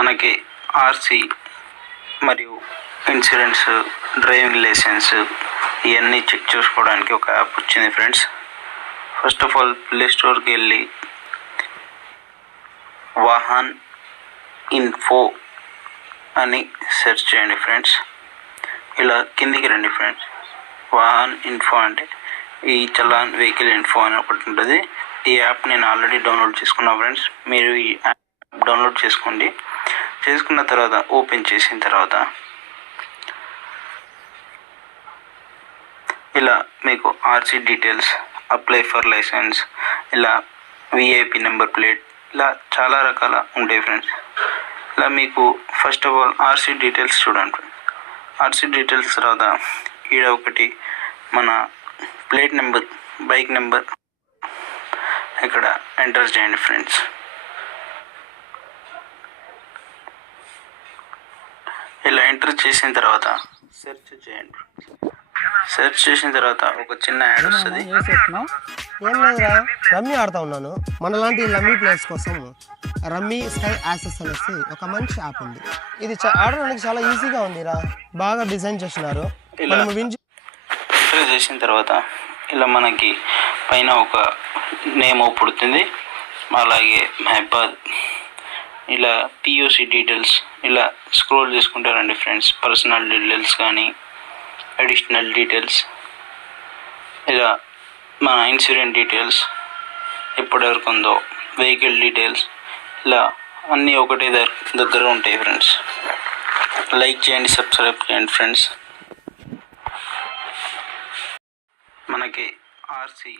మనకి ఆర్సీ మరియు insurance, driving licence ఇవన్నీ చెక్ చేసుకోవడానికి ఒక యాప్ వచ్చింది friends. First of all play స్టోర్కి వెళ్ళి వాహన్ ఇన్ఫో అని సెర్చ్ చేయండి ఫ్రెండ్స్. ఇలా కిందికి రండి ఫ్రెండ్స్. వాహన్ ఇన్ఫో అంటే ఈ చలాన్ వెహికల్ ఇన్ఫో అని ఒకటి ఉంటుంది. ఈ యాప్ నేను ఆల్రెడీ డౌన్లోడ్ చేసుకున్నా ఫ్రెండ్స్. మీరు ఈ యాప్ డౌన్లోడ్ చేసుకోండి. చేసుకున్న తర్వాత ఓపెన్ చేసిన తర్వాత ఇలా మీకు RC details, apply for license, ఇలా విఐపి నెంబర్ ప్లేట్, ఇలా చాలా రకాల ఉంటాయి ఫ్రెండ్స్. ఇలా మీకు first of all RC details చూడండి ఫ్రెండ్స్. ఆర్సీ డీటెయిల్స్ తర్వాత ఈడ ఒకటి మన ప్లేట్ నెంబర్, బైక్ నెంబర్ ఇక్కడ ఎంటర్ చేయండి ఫ్రెండ్స్. ఇలా ఎంటర్ చేసిన తర్వాత సెర్చ్ చేయండి. సెర్చ్ చేసిన తర్వాత ఒక చిన్న యాడ్ వస్తుంది. ఏం లేదురా, రమ్మీ ఆడుతూ ఉన్నాను. మనలాంటి రమ్మీ ప్లేయర్స్ కోసం రమ్మీ స్కై యాక్సెస్ అనేసి ఒక మంచి యాప్ ఉంది. ఇది ఆడడానికి చాలా ఈజీగా ఉందిరా, బాగా డిజైన్ చేసినారు. ఎంటర్ చేసిన తర్వాత ఇలా మనకి పైన ఒక నేమ్ పుడుతుంది. అలాగే మహబాద్, ఇలా పిఓసి డీటెయిల్స్ ఇలా స్క్రోల్ చేసుకుంటారండి ఫ్రెండ్స్. పర్సనల్ డీటెయిల్స్ కానీ అడిషనల్ డీటెయిల్స్, ఇలా మన ఇన్సూరెన్స్ డీటెయిల్స్ ఎప్పటివరకు ఉందో, వెహికల్ డీటెయిల్స్, ఇలా అన్నీ ఒకటే దగ్గర ఉంటాయి ఫ్రెండ్స్. లైక్ చేయండి, సబ్స్క్రైబ్ చేయండి ఫ్రెండ్స్. మనకి ఆర్సీ